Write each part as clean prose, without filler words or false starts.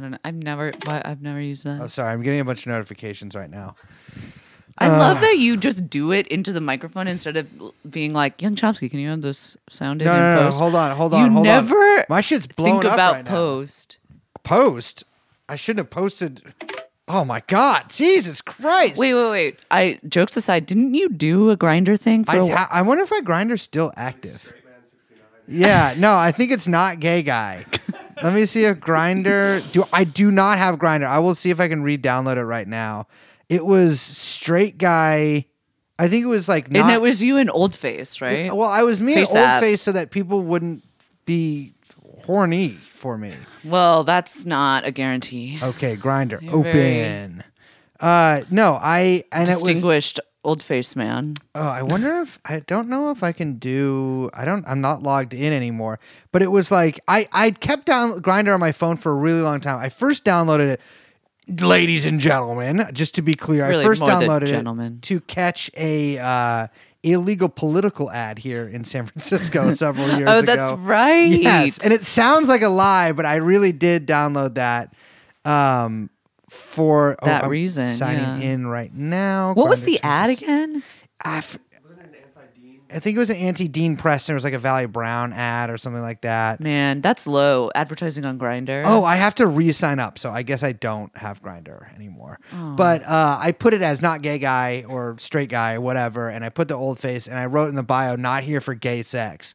I don't know. I've never used that. Oh, sorry. I'm getting a bunch of notifications right now. I love that you just do it into the microphone instead of being like, Young Chomsky, can you have this sound in post? Hold on. You never My shit's blowing think up about right now. post. I shouldn't have posted. Oh my God. Jesus Christ. Wait. Jokes aside, didn't you do a Grinder thing for a while? I wonder if my Grinder's still active. Yeah, no, I think it's not gay guy. Let me see if Grinder. I do not have Grinder. I will see if I can re-download it right now. It was straight guy. I think it was like. And it was you and Old Face, right? Well, I was me Face and Old app. Face so that people wouldn't be horny for me. Well, that's not a guarantee. Okay, Grinder You're open. No, it was. Distinguished Old Face man. Oh, I wonder if I don't know if I can do. I'm not logged in anymore. But it was like I kept down Grinder on my phone for a really long time. I first downloaded it, ladies and gentlemen. Just to be clear, Really, I first more than downloaded gentlemen. it to catch a illegal political ad here in San Francisco several years ago. Oh, that's right. Yes, and it sounds like a lie, but I really did download that. For that I'm reason, signing in right now. What was Grindr the ad chances. again? I think it was an anti-Dean press. And it was like a Valley Brown ad or something like that. Man, that's low. Advertising on Grinder. Oh, I have to re-sign up, so I guess I don't have Grinder anymore. But I put it as not gay guy or straight guy, whatever, and I put the Old Face, and I wrote in the bio, not here for gay sex.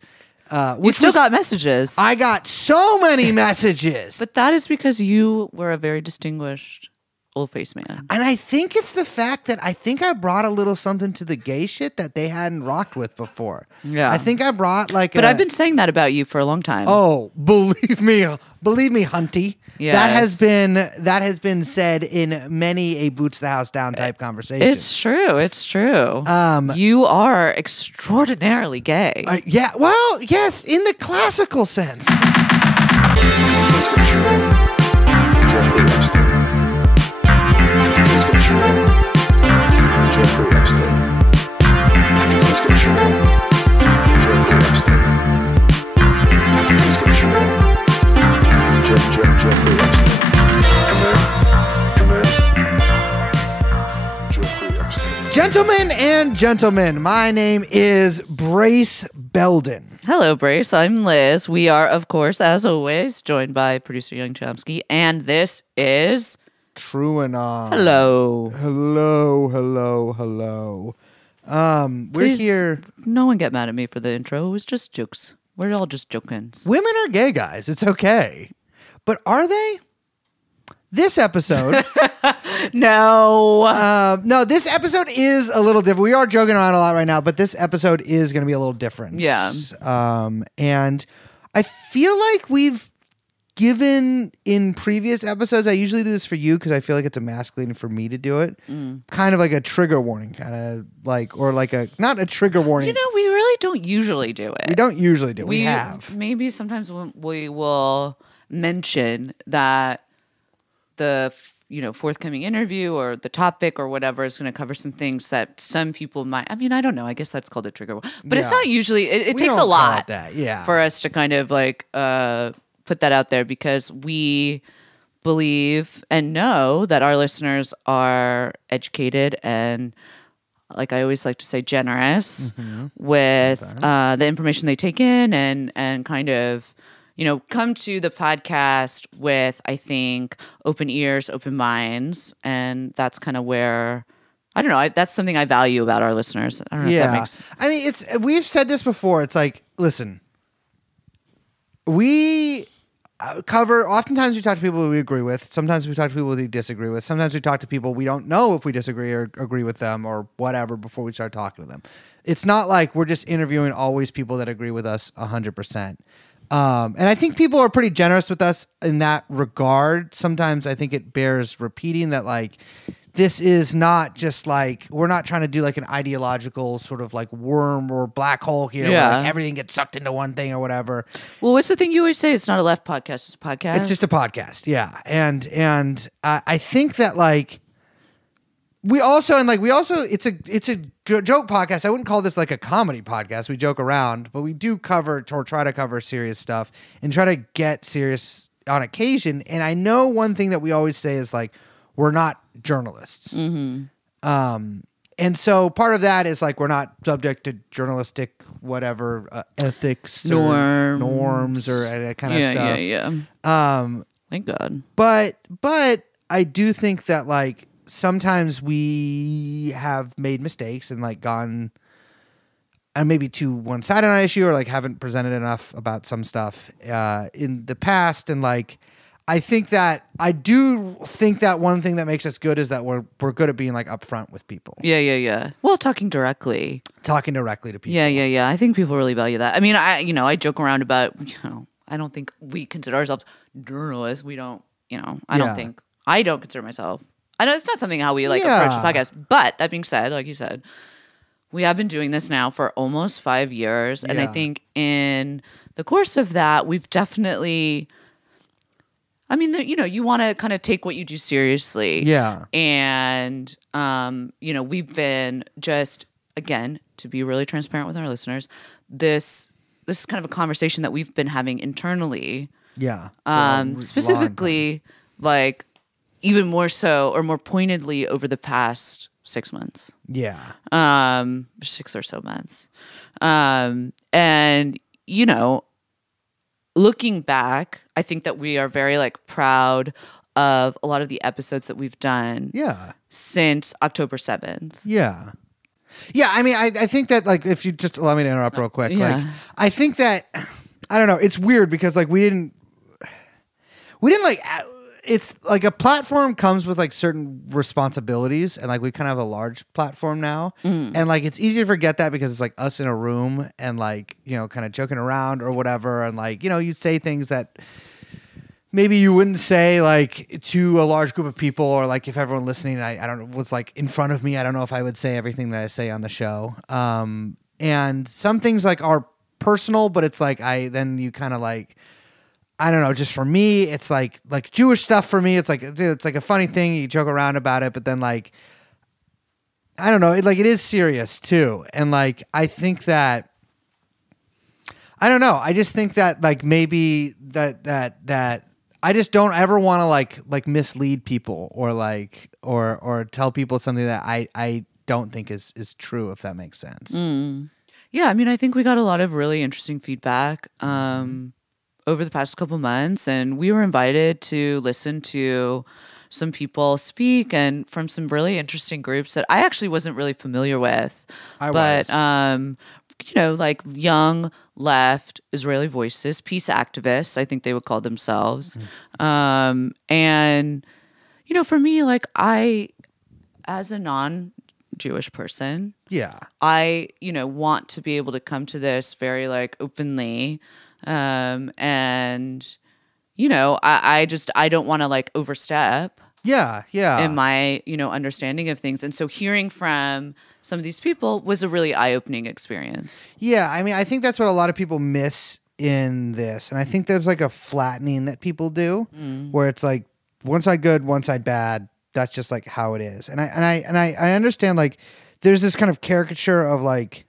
you still got messages. I got so many messages. But that is because you were a very distinguished Old Face man. And I think it's the fact that I think I brought a little something to the gay shit that they hadn't rocked with before. Yeah. I think I brought like But I've been saying that about you for a long time. Oh, believe me, Hunty. Yes. That has been said in many a boots the house down type conversation. It's true. You are extraordinarily gay. Yeah, well, yes, in the classical sense. Jeffrey Epstein. Jeffrey Epstein. Jeffrey Epstein. Jeffrey Epstein. Come here. Jeffrey Epstein. Gentlemen, my name is Brace Belden. Hello, Brace. I'm Liz. We are, of course, as always, joined by producer Young Chomsky, and this is TrueAnon. Hello. We're Please, here. No one get mad at me for the intro. It was just jokes. We're all just joking. Women are gay guys. It's okay. But are they? This episode. No. No, this episode is a little different. We are joking around a lot right now, but this episode is going to be a little different. Yeah. And I feel like we've given in previous episodes, I usually do this for you because I feel like it's emasculating for me to do it. Kind of like a trigger warning, kind of like, or like a, not a trigger warning. You know, we really don't usually do it. We don't usually do it. We have. Maybe sometimes we will mention that the forthcoming interview or the topic or whatever is going to cover some things that some people might. I mean, I don't know. I guess that's called a trigger, but it's not usually. It We takes don't a lot call it that, for us to kind of like put that out there because we believe and know that our listeners are educated and, like I always like to say, generous with the information they take in and kind of, come to the podcast with, I think, open ears, open minds. And that's kind of where, I don't know, that's something I value about our listeners. I don't know if that makes... I mean, we've said this before. It's like, listen, we oftentimes we talk to people we agree with. Sometimes we talk to people we disagree with. Sometimes we talk to people we don't know if we disagree or agree with them or whatever before we start talking to them. It's not like we're just interviewing always people that agree with us 100%. And I think people are pretty generous with us in that regard. Sometimes I think it bears repeating that, like, this is not just like, we're not trying to do like an ideological sort of like worm or black hole here where like everything gets sucked into one thing or whatever. Well, what's the thing you always say? It's not a left podcast, it's a podcast. It's just a podcast. Yeah. And I think that like, it's a joke podcast. I wouldn't call this like a comedy podcast. We joke around, but we do cover or try to cover serious stuff and try to get serious on occasion. And I know one thing that we always say is like, we're not journalists. And so part of that is like, we're not subject to journalistic, whatever, ethics norms or that kind of stuff. Yeah. Thank God. But I do think that like sometimes we have made mistakes and like gone and maybe too one-sided on an issue or like haven't presented enough about some stuff in the past. And like, I do think that one thing that makes us good is that we're good at being like upfront with people. Yeah. Well, talking directly to people. Yeah. I think people really value that. I mean, I joke around about, I don't think we consider ourselves journalists. We don't, I don't consider myself. I know it's not something how we approach the podcast. But that being said, like you said, we have been doing this now for almost 5 years. And I think in the course of that, we've definitely, you want to kind of take what you do seriously. Yeah. And, we've been just, again, to be really transparent with our listeners, this is kind of a conversation that we've been having internally. Yeah. Specifically, like, even more so or more pointedly over the past 6 months. Yeah. 6 or so months. And, looking back, I think that we are very like proud of a lot of the episodes that we've done. Yeah. Since October 7th. Yeah. Yeah. I mean, I think that like, if you just allow me to interrupt real quick, like, I think that, I don't know, it's weird because like we didn't like, it's like a platform comes with like certain responsibilities and like we kind of have a large platform now and like it's easy to forget that because it's like us in a room and like kind of joking around or whatever and like you'd say things that maybe you wouldn't say like to a large group of people or like if everyone listening I don't know was like in front of me, I don't know if I would say everything that I say on the show and some things like are personal but it's like then you kind of like I don't know, just for me, it's like Jewish stuff for me. It's like a funny thing. You joke around about it, but then like, I don't know, it is serious too. And like, I think that, I don't know. I just think that like maybe that I just don't ever want to like mislead people or like, or tell people something that I don't think is true, if that makes sense. Yeah. I mean, I think we got a lot of really interesting feedback, over the past couple months, and we were invited to listen to some people speak and from some really interesting groups that I actually wasn't really familiar with. But like young left Israeli voices, peace activists, I think they would call themselves. And for me, like I, as a non-Jewish person, I want to be able to come to this very like openly. And I don't want to like overstep. In my, understanding of things. And so hearing from some of these people was a really eye-opening experience. Yeah. I mean, I think that's what a lot of people miss in this. And I think there's like a flattening that people do where it's like one side good, one side bad. That's just like how it is. And I understand like there's this kind of caricature of like,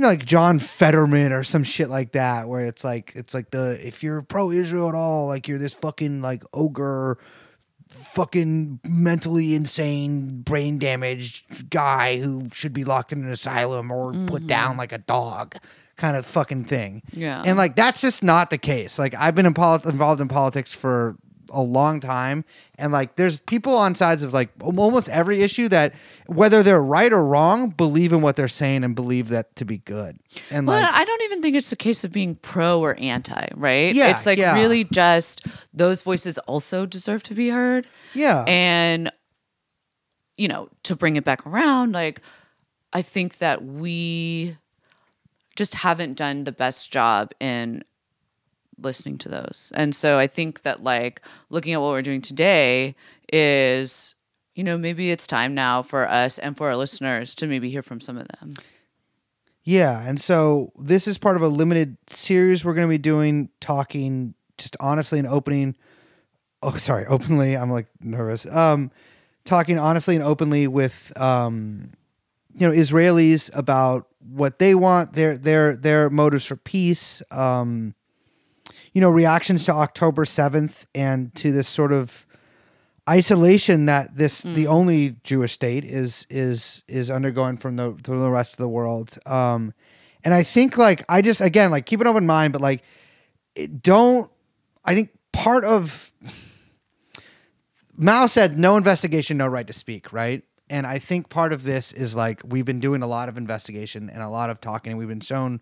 like John Fetterman or some shit like that, where it's like if you're pro-Israel at all, like you're this fucking like ogre, fucking mentally insane, brain damaged guy who should be locked in an asylum or put down like a dog, kind of fucking thing. Yeah, and like that's just not the case. Like I've been involved in politics for a long time, and like there's people on sides of like almost every issue that whether they're right or wrong believe in what they're saying and believe that to be good. And well, like, I don't even think it's a case of being pro or anti, right? It's like really just those voices also deserve to be heard. And to bring it back around, like I think that we just haven't done the best job in listening to those. And so I think that like looking at what we're doing today is, maybe it's time now for us and for our listeners to maybe hear from some of them. Yeah. And so this is part of a limited series we're going to be doing, talking just honestly and openly. I'm like nervous. Talking honestly and openly with, Israelis about what they want, their motives for peace, reactions to October 7th and to this sort of isolation that the only Jewish state is undergoing from the rest of the world. And I think keep an open mind, but I think part of Mao said no investigation, no right to speak, right? And I think part of this is we've been doing a lot of investigation and a lot of talking, and we've been shown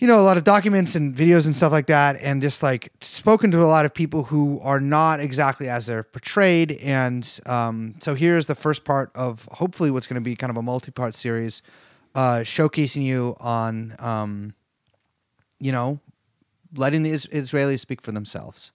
a lot of documents and videos and stuff like that, and just spoken to a lot of people who are not exactly as they're portrayed. And so here's the first part of hopefully what's going to be kind of a multi-part series, showcasing you on, letting the Israelis speak for themselves.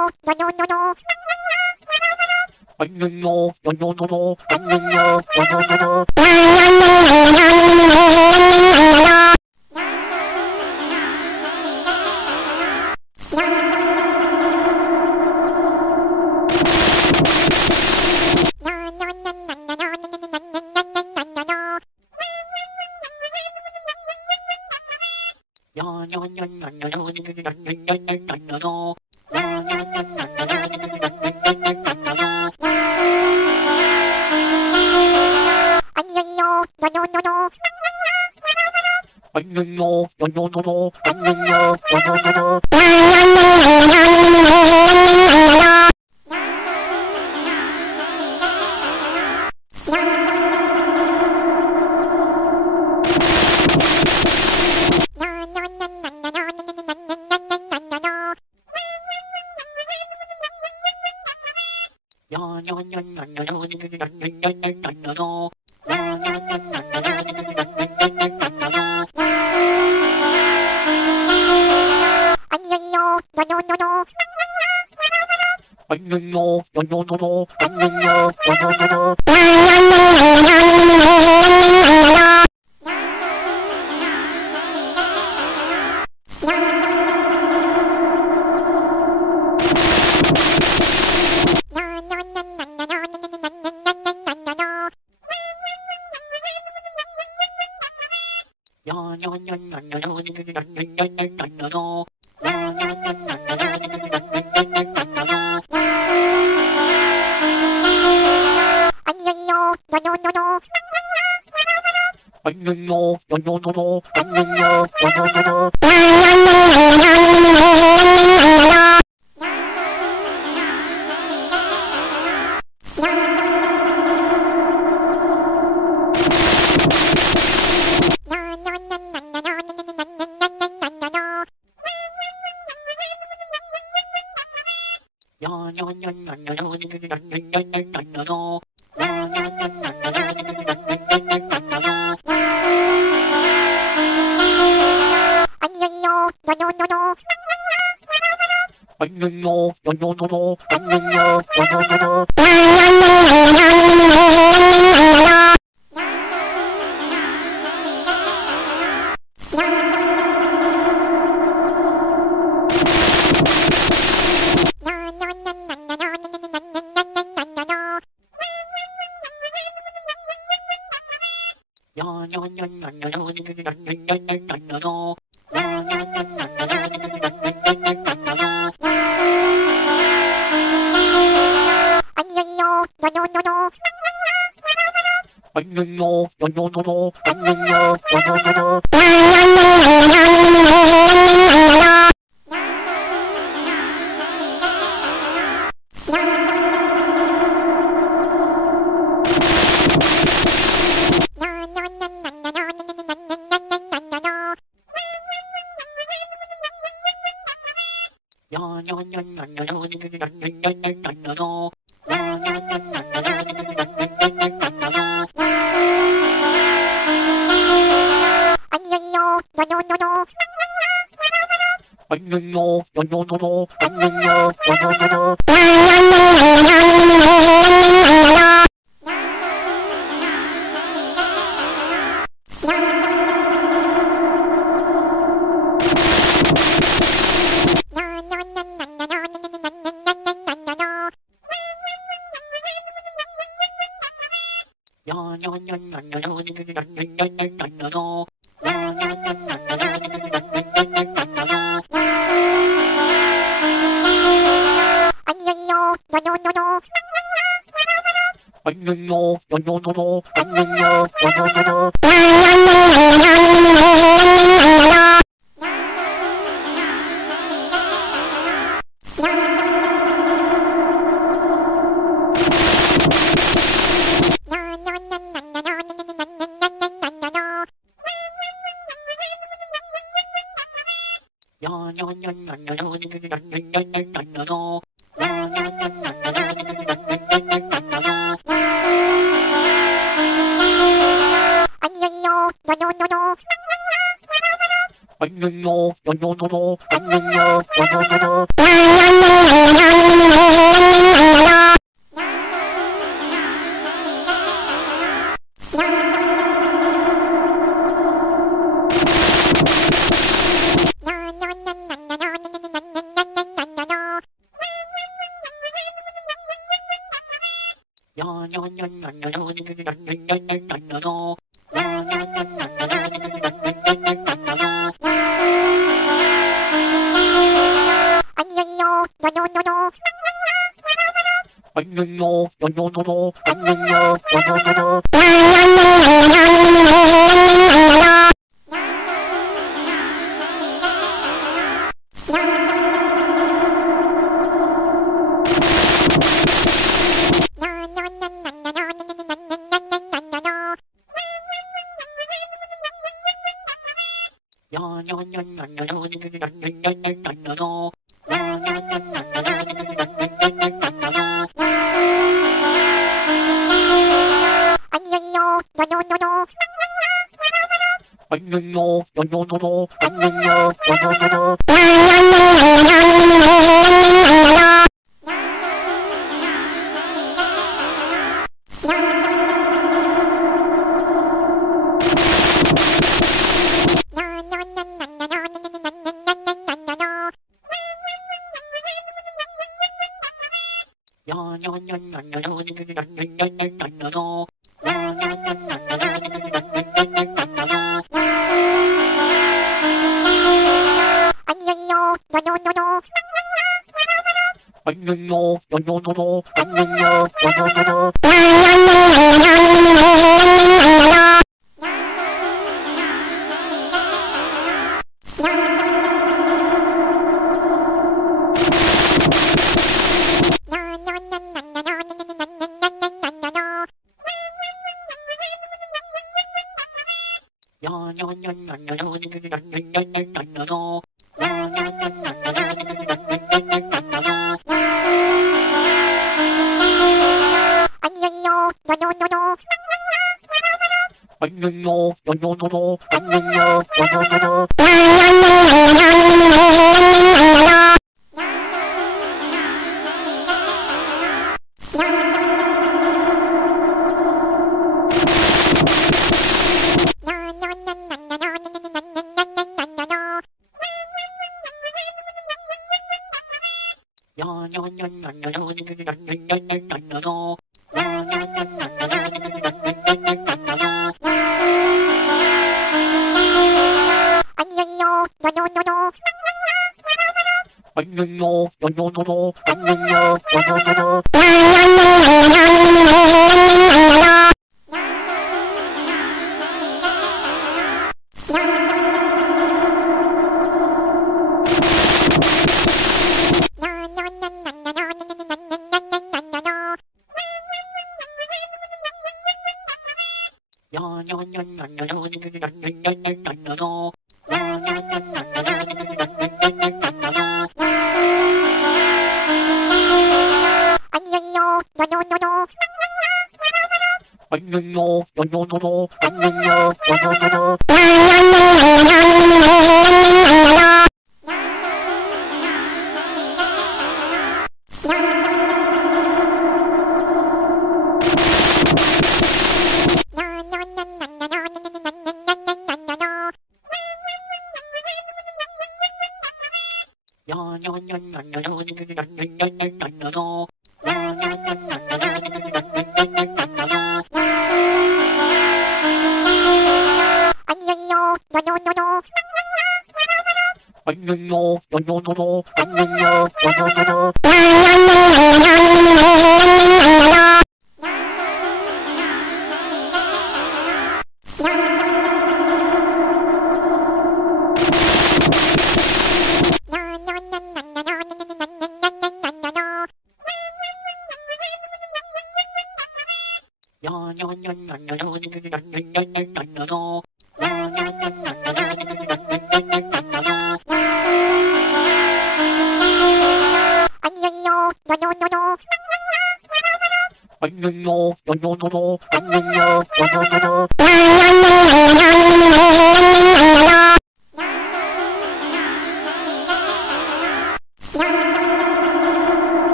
No, no, no, no.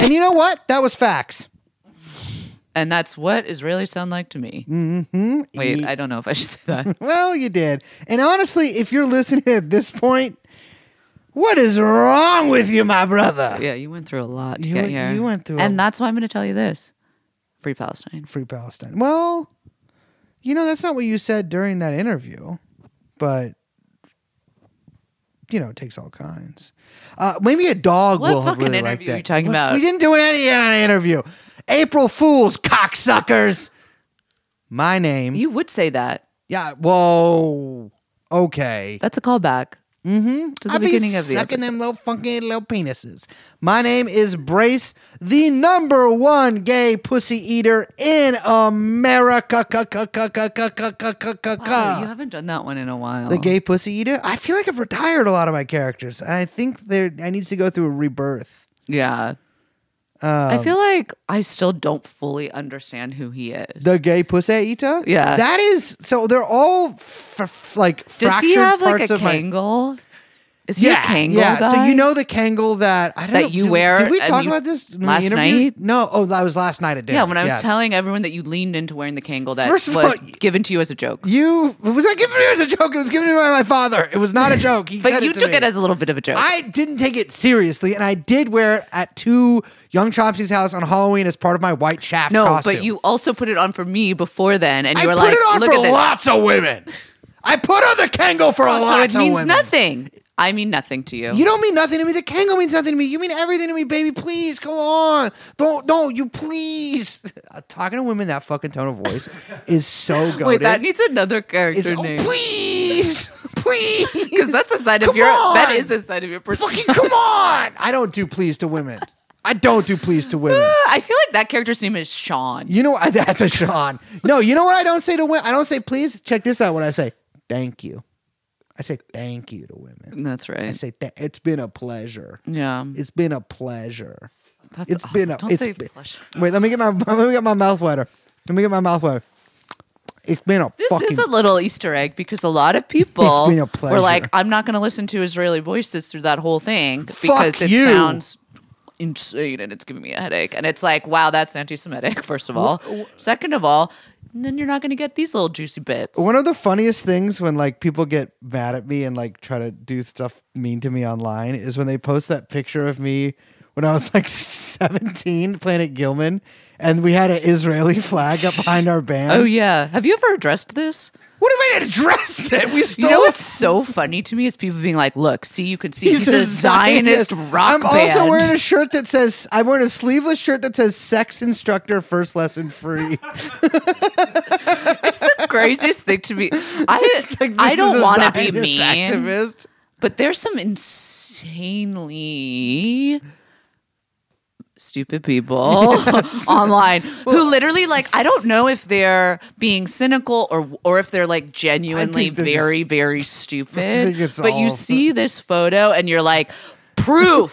And you know what? That was facts. And that's what Israelis sound like to me. Mm-hmm. Wait, I don't know if I should say that. Well, you did. And honestly, if you're listening at this point, what is wrong with you, my brother? Yeah, you went through a lot to get here. You went through and that's why I'm going to tell you this. Free Palestine. Free Palestine. Well, you know, that's not what you said during that interview. But, you know, it takes all kinds. Maybe a dog What will have fucking really liked interview are that. you talking about? We didn't do any interview. April Fools, cocksuckers. My name. You would say that. Yeah, whoa. Okay. That's a callback. Mm-hmm. To the beginning of the sucking episode. them little funky little penises. My name is Brace, the #1 gay pussy eater in America. Wow, you haven't done that one in a while. The gay pussy eater. I feel like I've retired a lot of my characters, and I think I need to go through a rebirth. Yeah. I feel like I still don't fully understand who he is. The gay pussy eater. Yeah. That is so. They're all like Does fractured he have like parts a of my. Kangle? Is he a Kangle Yeah, guy? so you know the Kangle that I don't know. That you wear Did we and talk you- about this in the last interview? night? No. Oh, that was last night at dinner. Yeah, when I was Yes. telling everyone that you leaned into wearing the Kangle that First of was all, given to you as a joke. You was not given to me as a joke. It was given to me by my father. It was not a joke. He But said you to took me. it as a little bit of a joke. I didn't take it seriously, and I did wear it at 2 Young Chomsky's house on Halloween as part of my white shaft no, costume. but you also put it on for me before then, and you I were put like, it on look for at this. lots of women. I put on the Kango for So lots it of means women. nothing. I mean nothing to you. You don't mean nothing to me. The Kango means nothing to me. You mean everything to me, baby. Please, come on. Don't, you please. Talking to women that fucking tone of voice is so goated. Wait, that needs another character name. Please. Because that's a side of Come your. on. That is a side of your personality. Fucking come on. I don't do please to women. I don't do please to women. I feel like that character's name is Sean. You know what? That's a Sean. No, you know what I don't say to women? I don't say please. Check this out. What I say, thank you. I say thank you to women. That's right. I say it's been a pleasure. Yeah. It's been a pleasure. That's, It's been a. Don't It's say been, pleasure. wait, let me get my mouth wetter. Let me get my mouth wetter. It's been a This fucking. is a little Easter egg because a lot of people It's been a were pleasure. like, I'm not going to listen to Israeli voices through that whole thing because it you. sounds insane and it's giving me a headache. And it's like, wow, that's anti-Semitic, first of all. Second of all, then you're not going to get these little juicy bits. One of the funniest things when like people get mad at me and like try to do stuff mean to me online is when they post that picture of me when I was like 17 playing at Gilman and we had an Israeli flag up behind our band. Oh, yeah. Have you ever addressed this? What do you mean addressed it? We stole You know it. what's so funny to me is people being like, look, see, you can see he's a Zionist rock I'm band. also wearing a shirt that says, I'm wearing a sleeveless shirt that says sex instructor first lesson free. It's the craziest thing to me. Like, I this don't is a want to be Zionist mean, activist. but there's some insanely stupid people online who literally like I don't know if they're being cynical or if they're like genuinely think they're very just- very I stupid. think it's But you all- see this photo and you're like, proof.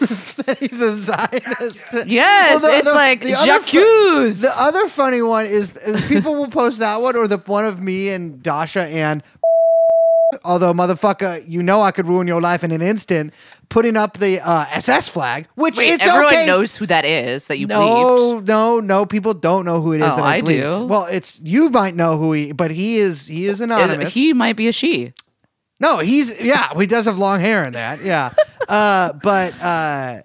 He's a Zionist. Yes, Well, it's like the other J'accuse. The other funny one is people will post that one or the one of me and Dasha and although motherfucker, you know I could ruin your life in an instant, putting up the SS flag, which Wait, it's everyone okay. knows who that is that you bleeped. No, people don't know who it is Oh, that I I bleeped. do. Well, it's you might know who but he is anonymous. He might be a she. No, he does have long hair in that. Yeah. But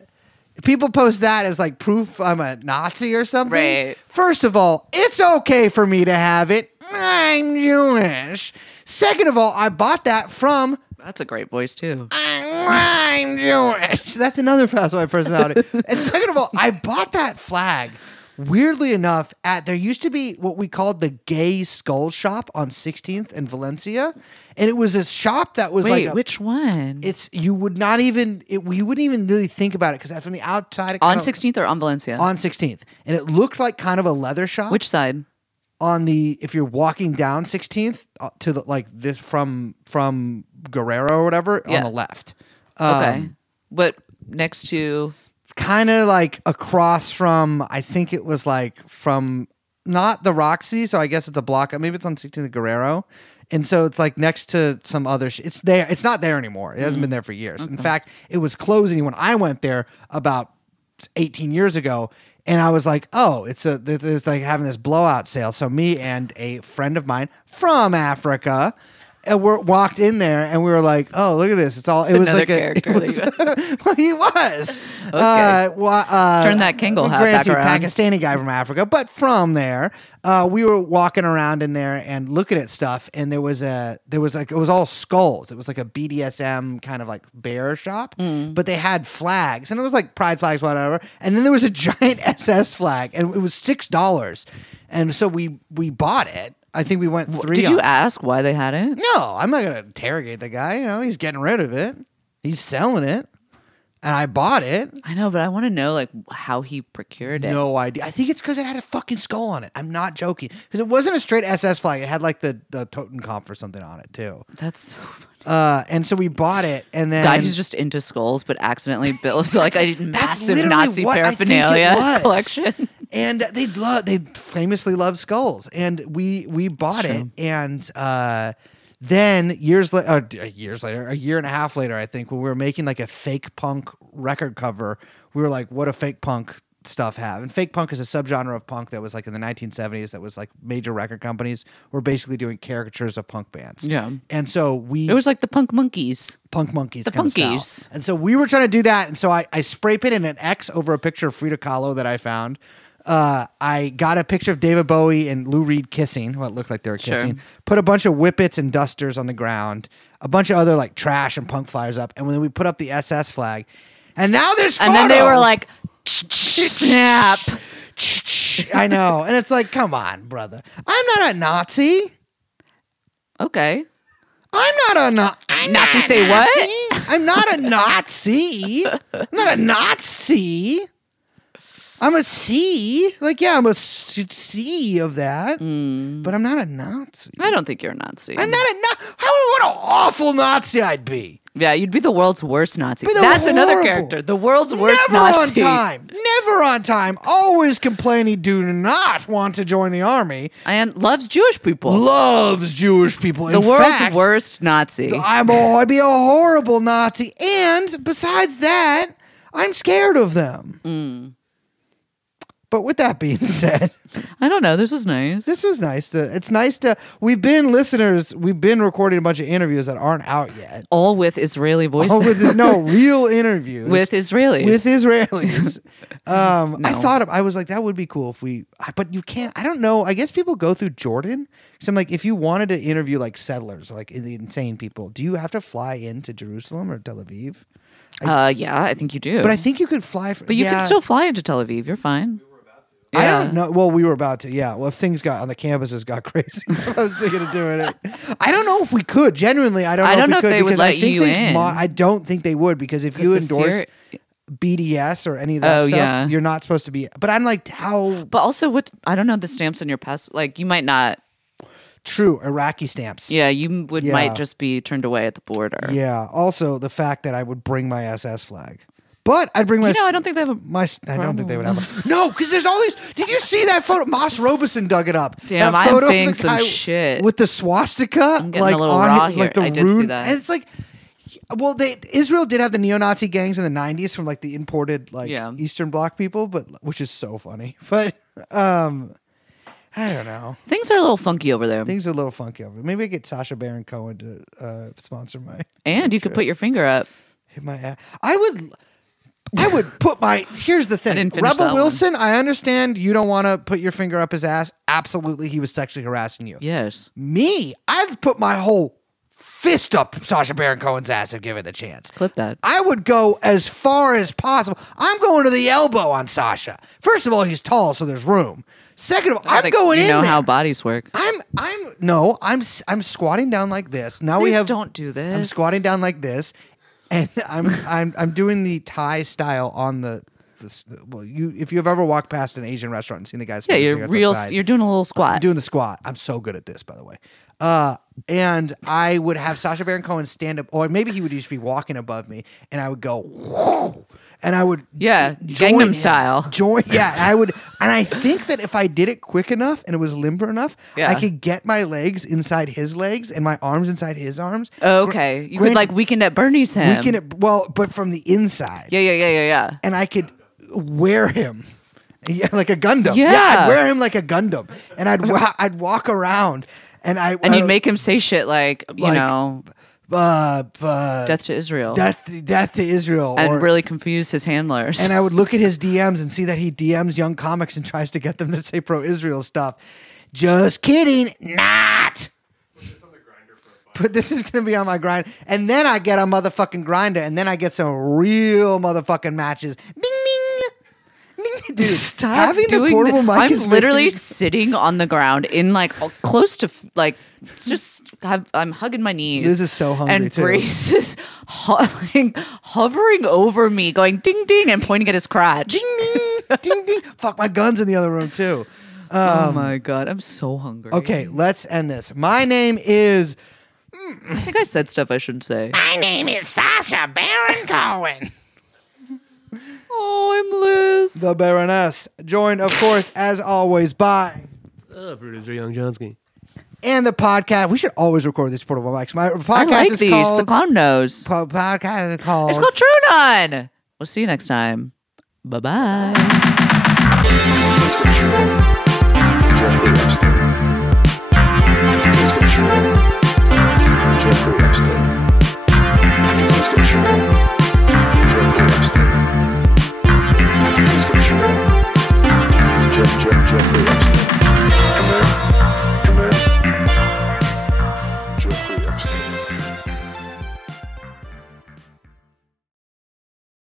people post that as like proof I'm a Nazi or something. Right. First of all, it's okay for me to have it. I'm Jewish. Second of all, I bought that from That's a great voice too. I'm Jewish. That's another facet of my personality. And second of all, I bought that flag. Weirdly enough, there used to be what we called the Gay Skull Shop on 16th in Valencia, and it was a shop that was Wait, like which one? you wouldn't even really think about it because from the outside it On kind of- 16th or on Valencia? on 16th, and it looked like kind of a leather shop. Which side? On the if you're walking down 16th to the like this from Guerrero or whatever Yeah. on the left. Okay. But next to Kind of like across from, I think it was like from not the Roxy, so I guess it's a block. Maybe it's on 16th Guerrero. And so it's like next to some other it's there. It's not there anymore. It hasn't been there for years. In fact, it was closing when I went there about 18 years ago. And I was like, oh, there's like having this blowout sale. So me and a friend of mine from Africa walked in there and we were like, oh, look at this. It was another like character well, he was. Okay. Turn that Kangol hat back around. Pakistani guy from Africa, but from there, we were walking around in there and looking at stuff, and it was all skulls. It was like a BDSM kind of like bear shop, but they had flags, and it was like pride flags, whatever. And then there was a giant SS flag, and it was $6, and so we bought it. I think we went 3. Did you ask why they had it? No, I'm not gonna interrogate the guy. You know, he's getting rid of it. He's selling it, and I bought it. I know, but I want to know like how he procured it. No idea. I think it's because it had a fucking skull on it. I'm not joking. Because it wasn't a straight SS flag. It had like the Totenkopf or something on it too. That's so funny. And so we bought it, and then Guy who's just into skulls, but accidentally built like a massive literally Nazi what I think it paraphernalia was. collection. And they famously love skulls, and we bought it, and then a year and a half later, I think, when we were making like a fake punk record cover, we were like, what do fake punk stuff have? And fake punk is a subgenre of punk that was like in the 1970s that was like major record companies were basically doing caricatures of punk bands. Yeah. And so It was like the Punk Monkeys. Punk Monkeys. The kind of style. Punkies. And so we were trying to do that. And so I spray painted an X over a picture of Frida Kahlo that I found. I got a picture of David Bowie and Lou Reed kissing, what looked like they were kissing. Sure. Put a bunch of whippets and dusters on the ground, a bunch of other like trash and punk flyers up, and then we put up the SS flag. And now this photo. And then they were like, snap. I know. And it's like, come on, brother. I'm not a Nazi. Okay. I'm not a Nazi. Nazi say what? I'm not a Nazi. I'm not a Nazi. I'm a C. Like, yeah, I'm a C of that. But I'm not a Nazi. I don't think you're a Nazi. I'm not a Nazi. What an awful Nazi I'd be. Yeah, you'd be the world's worst Nazi. Be the That's another horrible. character. The world's worst Never Nazi. on time. Never on time. Always complaining. Do not want to join the army. And loves Jewish people. Loves Jewish people. The In world's fact, worst Nazi. I'd be a horrible Nazi. And besides that, I'm scared of them. But with that being said, I don't know. This is nice. this was nice. It's nice to. We've been recording a bunch of interviews that aren't out yet. All with Israeli voices. Oh, real interviews with Israelis. with Israelis. I was like, that would be cool if we. But you can't. I don't know. I guess people go through Jordan. So I'm like, if you wanted to interview like settlers, like the insane people, do you have to fly into Jerusalem or Tel Aviv? Yeah, I think you do. But I think you could fly. But you can still fly into Tel Aviv. You're fine. I don't know. Well, we were about to. Yeah. Well, if things got on the campuses got crazy, I was thinking of doing it. I don't know if we could. Genuinely, I don't know if we could they would because let I think you in. I don't think they would because if you endorse BDS or any of that stuff, you're not supposed to be. But I'm like, how? But also, I don't know the stamps on your pass. Like, you might not. True, Iraqi stamps. Yeah, you might Yeah. just be turned away at the border. Yeah. Also, the fact that I would bring my SS flag. But I'd bring my. I don't think they have a. I don't think they would have. No, because there's all these. Did you see that photo? Moss Robeson dug it up. Damn, that I'm photo of seeing the some guy shit. with the swastika. I'm getting like a little on raw it, here. like the I did rune. see that. And it's like, well, Israel did have the neo-Nazi gangs in the '90s from like the imported Eastern Bloc people, but which is so funny. But I don't know. Things are a little funky over there. Things are a little funky over. Maybe I get Sacha Baron Cohen to sponsor my. And you could put your finger up. Hit my ass. I would put my. Here's the thing. didn't finish Rebel that Wilson, I understand you don't want to put your finger up his ass. Absolutely, he was sexually harassing you. Yes. Me, I'd put my whole fist up Sacha Baron Cohen's ass if given the chance. Clip that. I would go as far as possible. I'm going to the elbow on Sasha. First of all, he's tall, so there's room. Second of all, I'm going in. You know there. how bodies work. I'm squatting down like this. Now we Please have. don't do this. I'm squatting down like this. And I'm doing the Thai style on the well, if you've ever walked past an Asian restaurant and seen the guys smoking cigarettes outside, you're doing a little squat. I'm doing the squat. I'm so good at this, by the way. And I would have Sacha Baron Cohen stand up, or maybe he would just be walking above me, and I would go, whoa, and I would Gangnam style. I would, and I think that if I did it quick enough and it was limber enough, I could get my legs inside his legs and my arms inside his arms. Okay, you could like Weekend at Bernie's him. But from the inside. Yeah. And I could wear him. Yeah, like a Gundam. Yeah. I'd wear him like a Gundam, and I'd walk around, and you'd make him say shit like you know, death to Israel, death to Israel, and really confuse his handlers. And I would look at his DMs and see that he DMs young comics and tries to get them to say pro-Israel stuff. Just kidding, not. But this is going to be on my grind. And then I get a motherfucking grinder, and then I get some real motherfucking matches. Bing, bing. Dude, Stop having the doing portable mic I'm is literally sitting on the ground in like close to like I'm hugging my knees. Liz is so hungry and too. Brace is hovering over me, going ding ding and pointing at his crotch. Ding ding, ding ding. Fuck, my gun's in the other room too. Oh my god, I'm so hungry. Okay, let's end this. My name is. I think I said stuff I shouldn't say. My name is Sacha Baron Cohen. Oh, I'm Liz. The Baroness, joined, of course, as always, by producer Young Johnsky. And the podcast. We should always record these portable mics. My podcast I like is these. called The clown nose. Podcast is called. It's called TrueAnon. We'll see you next time. Bye bye. Jeffrey Epstein. Jeffrey Epstein. Jeffrey Epstein.